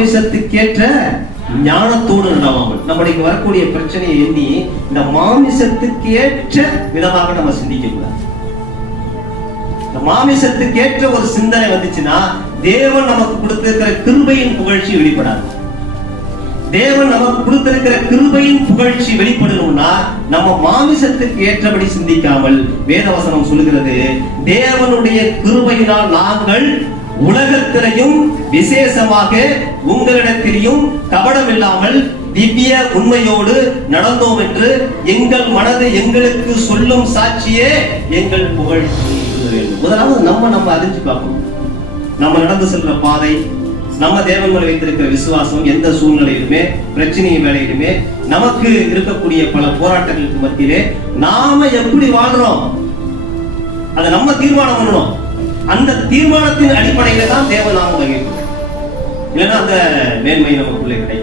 மாமிசத்துக்கேற்ற ஞானத்தோடு நடாமல். நம்மளுக்கு வரக்கூடிய பிரச்சனையை எண்ணி இந்த மாமிசத்துக்கு ஏற்ற விதமாக நம்ம சிந்திக்க கூடாது. இந்த மாமிசத்துக்கு ஏற்ற ஒரு சிந்தனை வந்துச்சுன்னா தேவன் நமக்கு கொடுத்திருக்கிற கிருபையின் புகழ்ச்சி வெளிப்படாது. தேவன் நமக்கு கொடுத்திருக்கிற கிருபையின் புகழ்ச்சி வெளிப்படணும்னா நம்ம மாமிசத்துக்கு ஏற்றபடி சிந்திக்காமல், வேதவசனம் சொல்லுகிறது, தேவனுடைய கிருபையினால் நாங்கள் உலகத்திலையும் விசேஷமாக உங்களிடத்திலையும் கபடம் இல்லாமல் திவ்ய உண்மையோடு நடந்தோம் என்று எங்கள் மனதை எங்களுக்கு சொல்லும் சாட்சியே எங்கள் புகழ்ச்சி. முதலாவது நம்ம அறிஞ்சு பார்க்கணும். நம்ம நடந்து செல்ற பாதை, நம்ம தேவன் மேல் வைத்திருக்கிற விசுவாசம், எந்த சூழ்நிலையிலுமே பிரச்சனையின் வேலையிலுமே நமக்கு இருக்கக்கூடிய பல போராட்டங்களுக்கு மத்தியிலே நாம எப்படி வாழ்றோம் அதை நம்ம தீர்மானம் பண்ணணும். அந்த தீர்மானத்தின் அடிப்படையில தான் தேவ நாமம் வகிக்கும். இல்லைன்னா அந்த மேன்மை நமக்குள்ளே கிடைக்கும்.